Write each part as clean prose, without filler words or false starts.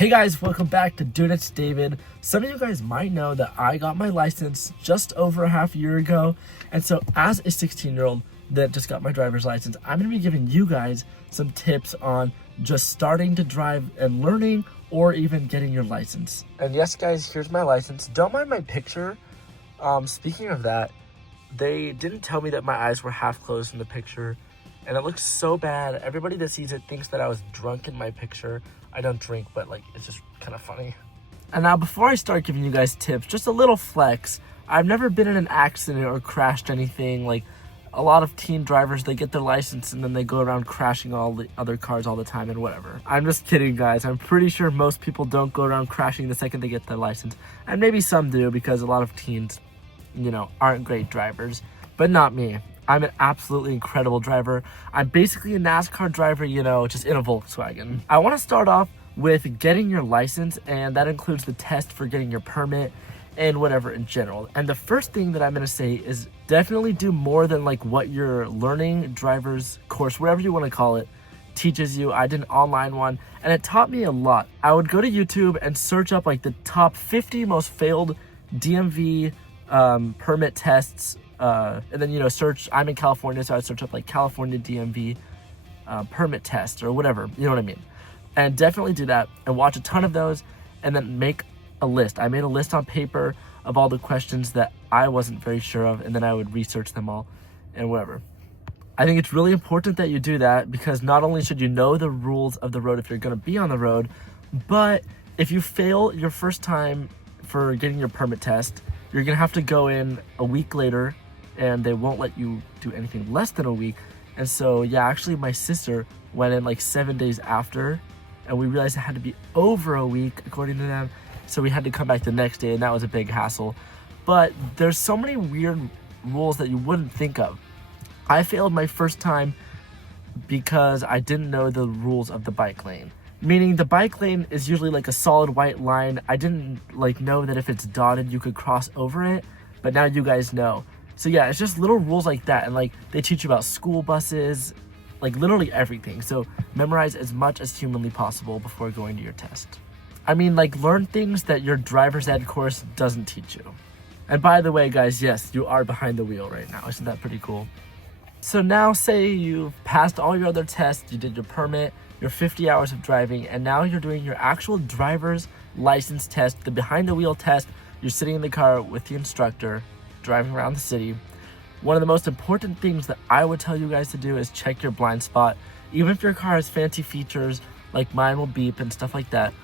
Hey guys, welcome back to Dude, It's David. Some of you guys might know that I got my license just over a half year ago. And so as a 16-year-old that just got my driver's license, I'm gonna be giving you guys some tips on just starting to drive and learning or even getting your license. And yes guys, here's my license. Don't mind my picture. Speaking of that, they didn't tell me that my eyes were half closed in the picture. And it looks so bad. Everybody that sees it thinks that I was drunk in my picture. I don't drink, but it's just kind of funny. And now before I start giving you guys tips, just a little flex. I've never been in an accident or crashed anything. Like a lot of teen drivers, they get their license and then they go around crashing all the other cars all the time and whatever. I'm just kidding, guys. I'm pretty sure most people don't go around crashing the second they get their license. And maybe some do because a lot of teens, aren't great drivers, but not me. I'm an absolutely incredible driver. I'm basically a NASCAR driver, just in a Volkswagen. I want to start off with getting your license, and that includes the test for getting your permit and whatever in general. And the first thing that I'm going to say is definitely do more than what your learning driver's course, whatever you want to call it, teaches you. I did an online one, and it taught me a lot. I would go to YouTube and search up the top 50 most failed DMV permit tests. And then, search, I'm in California, so I'd search up California DMV permit test or whatever, you know what I mean? And definitely do that and watch a ton of those and then make a list. I made a list on paper of all the questions that I wasn't very sure of, and then I would research them all and whatever. I think it's really important that you do that because not only should you know the rules of the road if you're going to be on the road, but if you fail your first time for getting your permit test, you're going to have to go in a week later and they won't let you do anything less than a week. And so, yeah, actually my sister went in 7 days after, and we realized it had to be over a week according to them. So we had to come back the next day, and that was a big hassle. But there's so many weird rules that you wouldn't think of. I failed my first time because I didn't know the rules of the bike lane. Meaning the bike lane is usually a solid white line. I didn't know that if it's dotted, you could cross over it, but now you guys know. So yeah, it's just little rules like that. And they teach you about school buses, literally everything. So memorize as much as humanly possible before going to your test. I mean, learn things that your driver's ed course doesn't teach you. And by the way, guys, yes, you are behind the wheel right now. Isn't that pretty cool? So now say you've passed all your other tests, you did your permit, your 50 hours of driving, and now you're doing your actual driver's license test, the behind the wheel test. You're sitting in the car with the instructor, driving around the city. One of the most important things that I would tell you guys to do is check your blind spot. Even if your car has fancy features, like mine will beep and stuff like that,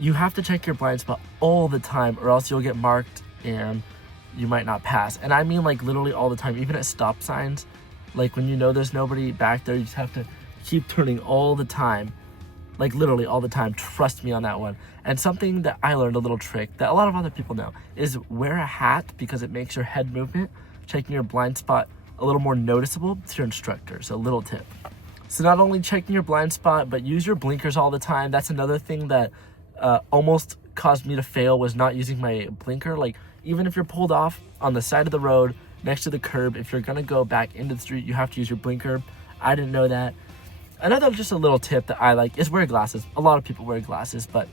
you have to check your blind spot all the time or else you'll get marked and you might not pass. And I mean literally all the time, even at stop signs. When you know there's nobody back there, you just have to keep turning all the time. Literally all the time. Trust me on that one. And something that I learned, a little trick that a lot of other people know, is wear a hat because it makes your head movement, checking your blind spot, a little more noticeable to your instructor. So a little tip. So not only checking your blind spot, but use your blinkers all the time. That's another thing that almost caused me to fail, was not using my blinker. Even if you're pulled off on the side of the road next to the curb, if you're gonna go back into the street, you have to use your blinker. I didn't know that. Another just a little tip that I like is wear glasses. A lot of people wear glasses, but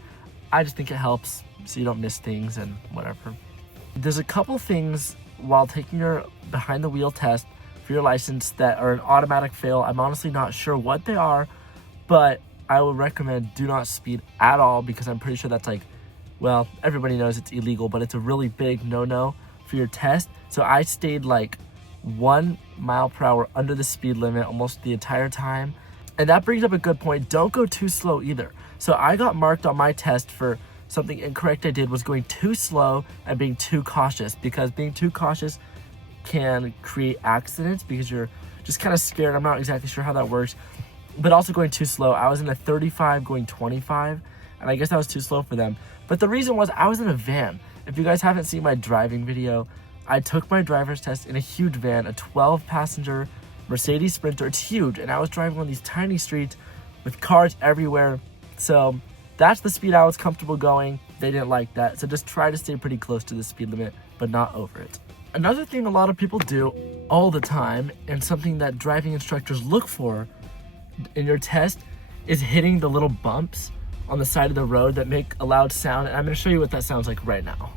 I just think it helps so you don't miss things and whatever. There's a couple things while taking your behind the wheel test for your license that are an automatic fail. I'm honestly not sure what they are, but I would recommend do not speed at all because I'm pretty sure that's well, everybody knows it's illegal, but it's a really big no-no for your test. So I stayed 1 mile per hour under the speed limit almost the entire time. And that brings up a good point. Don't go too slow either. So I got marked on my test for something incorrect I did, was going too slow and being too cautious, because being too cautious can create accidents because you're just kind of scared. I'm not exactly sure how that works, but also going too slow. I was in a 35 going 25, and I guess that was too slow for them. But the reason was I was in a van. If you guys haven't seen my driving video, I took my driver's test in a huge van, a 12-passenger Mercedes Sprinter. It's huge, and I was driving on these tiny streets with cars everywhere. So that's the speed I was comfortable going. They didn't like that, so just try to stay pretty close to the speed limit, but not over it. Another thing a lot of people do all the time, and something that driving instructors look for in your test, is hitting the little bumps on the side of the road that make a loud sound, and I'm going to show you what that sounds like right now.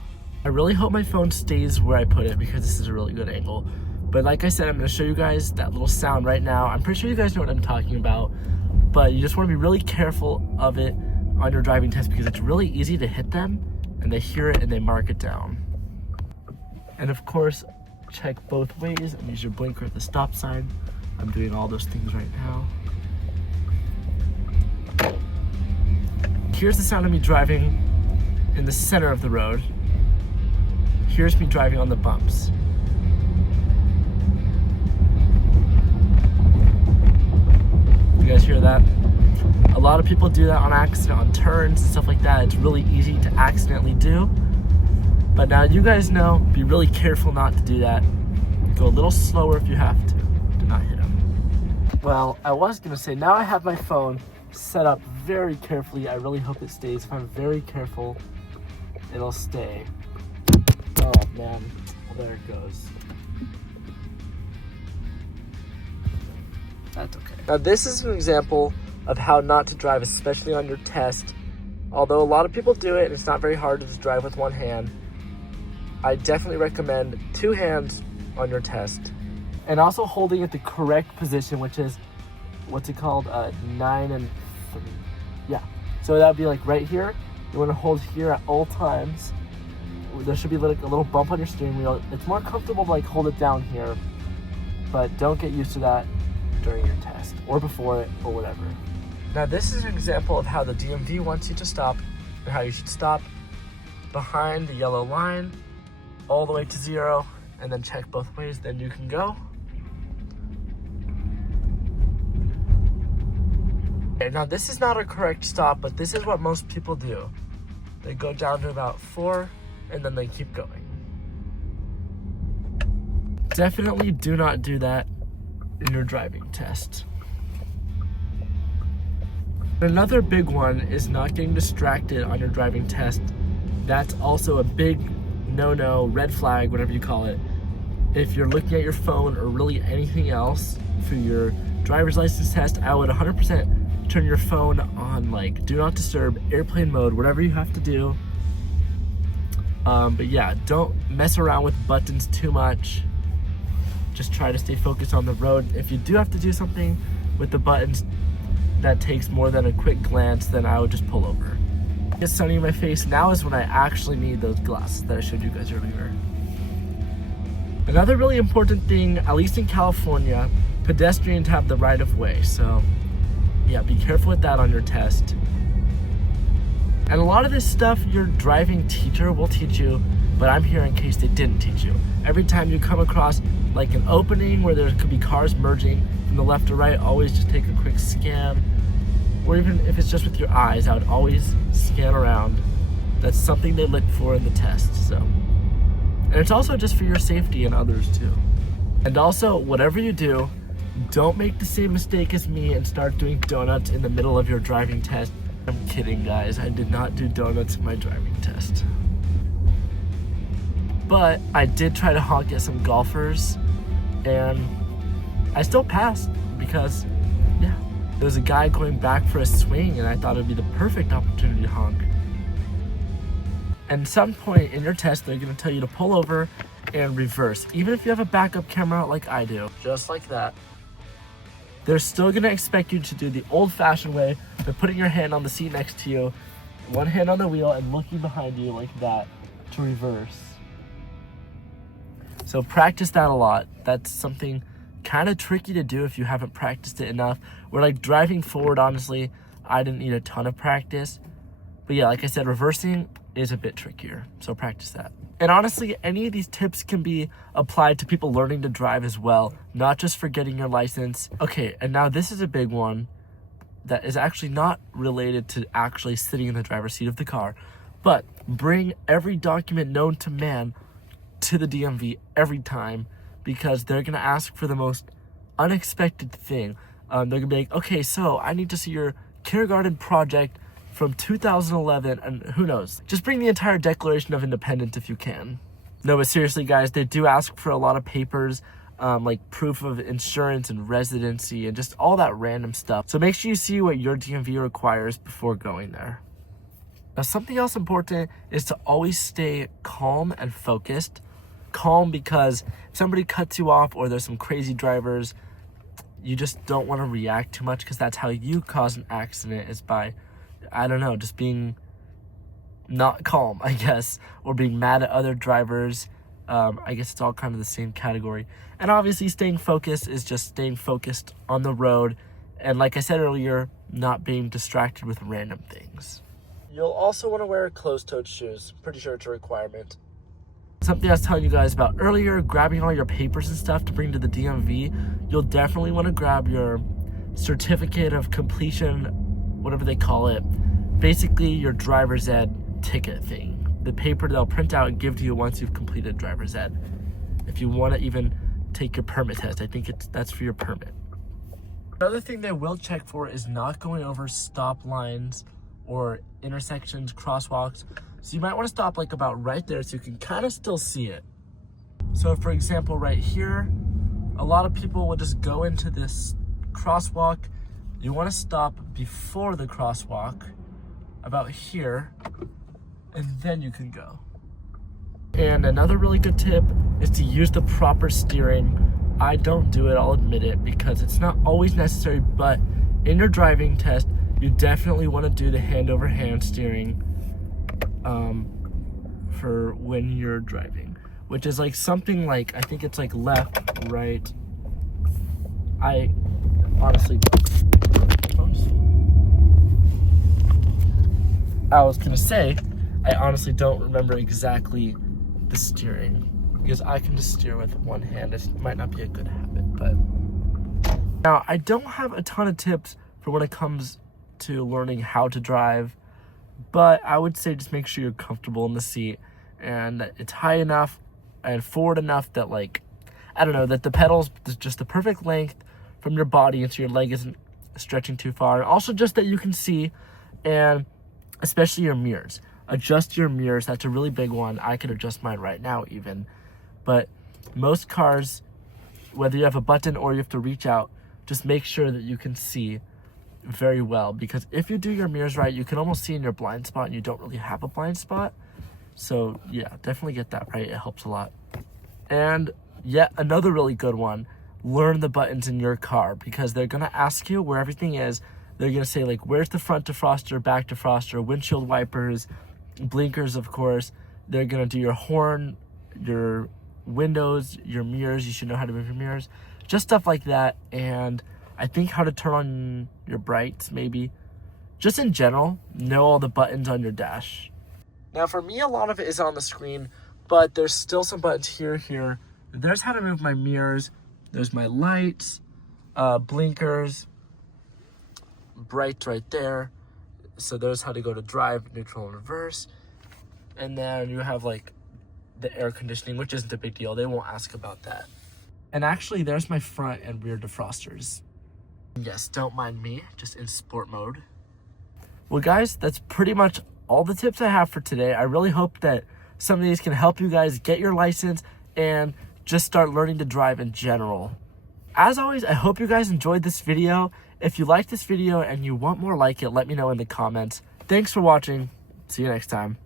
I really hope my phone stays where I put it because this is a really good angle. But like I said, I'm going to show you guys that little sound right now. I'm pretty sure you guys know what I'm talking about, but you just want to be really careful of it on your driving test because it's really easy to hit them and they hear it and they mark it down. And of course, check both ways and use your blinker at the stop sign. I'm doing all those things right now. Here's the sound of me driving in the center of the road. Here's me driving on the bumps. You guys hear that? A lot of people do that on accident on turns and stuff like that. It's really easy to accidentally do. But now you guys know, be really careful not to do that. Go a little slower if you have to. Do not hit them. Well, I was gonna say, now I have my phone set up very carefully. I really hope it stays. If I'm very careful, it'll stay. Oh man, well, there it goes. That's okay. Now this is an example of how not to drive, especially on your test. Although a lot of people do it, and it's not very hard to just drive with one hand. I definitely recommend 2 hands on your test. And also holding it the correct position, which is, what's it called? 9 and 3. Yeah. So that would be like right here. You want to hold here at all times. There should be like a little bump on your steering wheel. It's more comfortable to like hold it down here, but don't get used to that during your test or before it or whatever. Now this is an example of how the DMV wants you to stop and how you should stop behind the yellow line all the way to 0 and then check both ways, then you can go. Okay, now this is not a correct stop, but this is what most people do. They go down to about 4 and then they keep going. Definitely do not do that in your driving test. Another big one is not getting distracted on your driving test. That's also a big no-no, red flag, whatever you call it. If you're looking at your phone or really anything else for your driver's license test, I would 100% turn your phone on like do not disturb, airplane mode, whatever you have to do. But yeah, don't mess around with buttons too much. Just try to stay focused on the road. If you do have to do something with the buttons that takes more than a quick glance, then I would just pull over. It's sunny in my face. Now is when I actually need those glasses that I showed you guys earlier. Another really important thing, at least in California, pedestrians have the right of way. So yeah, be careful with that on your test. And a lot of this stuff your driving teacher will teach you, but I'm here in case they didn't teach you. Every time you come across like an opening where there could be cars merging from the left to right, always just take a quick scan. Or even if it's just with your eyes, I would always scan around. That's something they look for in the test, so. And it's also just for your safety and others too. And also, whatever you do, don't make the same mistake as me and start doing donuts in the middle of your driving test. I'm kidding, guys. I did not do donuts in my driving test. But I did try to honk at some golfers, and I still passed because, yeah, there was a guy going back for a swing, and I thought it would be the perfect opportunity to honk. And at some point in your test, they're going to tell you to pull over and reverse. Even if you have a backup camera like I do, just like that, they're still going to expect you to do the old-fashioned way by putting your hand on the seat next to you, one hand on the wheel, and looking behind you like that to reverse. So practice that a lot. That's something kind of tricky to do if you haven't practiced it enough. Where like driving forward, honestly, I didn't need a ton of practice. But yeah, like I said, reversing is a bit trickier. So practice that. And honestly, any of these tips can be applied to people learning to drive as well, not just for getting your license. Okay, and now this is a big one that is actually not related to actually sitting in the driver's seat of the car, but bring every document known to man to the DMV every time, because they're gonna ask for the most unexpected thing. They're gonna be like, okay, so I need to see your kindergarten project from 2011, and who knows? Just bring the entire Declaration of Independence if you can. No, but seriously, guys, they do ask for a lot of papers. like proof of insurance and residency and just all that random stuff. So make sure you see what your DMV requires before going there. Now, something else important is to always stay calm and focused. Calm because if somebody cuts you off or there's some crazy drivers, you just don't want to react too much, because that's how you cause an accident, is by, I don't know, just being not calm, I guess, or being mad at other drivers. I guess it's all kind of the same category. And obviously staying focused is just staying focused on the road. And like I said earlier, not being distracted with random things. You'll also want to wear closed-toed shoes. Pretty sure it's a requirement. Something I was telling you guys about earlier, grabbing all your papers and stuff to bring to the DMV. You'll definitely want to grab your certificate of completion, whatever they call it. Basically, your driver's ed ticket thing. The paper they'll print out and give to you once you've completed driver's ed. If you want to even take your permit test, I think that's for your permit. Another thing they will check for is not going over stop lines or intersections, crosswalks. So you might want to stop like about right there so you can kind of still see it. So for example, right here, a lot of people will just go into this crosswalk. You want to stop before the crosswalk, about here, and then you can go. And another really good tip is to use the proper steering. I don't do it, I'll admit it, because it's not always necessary, but in your driving test, you definitely want to do the hand-over-hand steering for when you're driving, which is like something like, I think it's like left, right. I honestly I was gonna say, I honestly don't remember exactly the steering, because I can just steer with one hand. It might not be a good habit, but now I don't have a ton of tips for when it comes to learning how to drive, but I would say just make sure you're comfortable in the seat and that it's high enough and forward enough that, like, I don't know, that the pedals just the perfect length from your body and so your leg isn't stretching too far, and also just that you can see, and especially your mirrors. Adjust your mirrors. That's a really big one. I could adjust mine right now even, but most cars, whether you have a button or you have to reach out, just make sure that you can see very well, because if you do your mirrors right, you can almost see in your blind spot and you don't really have a blind spot. So yeah, definitely get that right. It helps a lot. And yet another really good one, learn the buttons in your car, because they're gonna ask you where everything is. They're gonna say like, where's the front defroster, back defroster, windshield wipers, blinkers, of course. They're gonna do your horn, your windows, your mirrors. You should know how to move your mirrors, just stuff like that. And I think how to turn on your brights, maybe. Just in general, know all the buttons on your dash. Now for me, a lot of it is on the screen, but there's still some buttons here. There's how to move my mirrors. There's my lights, blinkers, brights right there. So there's how to go to drive, neutral, and reverse. And then you have like the air conditioning, which isn't a big deal. They won't ask about that. And actually, there's my front and rear defrosters. Yes, don't mind me, just in sport mode. Well guys, that's pretty much all the tips I have for today. I really hope that some of these can help you guys get your license and just start learning to drive in general. As always, I hope you guys enjoyed this video. If you liked this video and you want more like it, let me know in the comments. Thanks for watching. See you next time.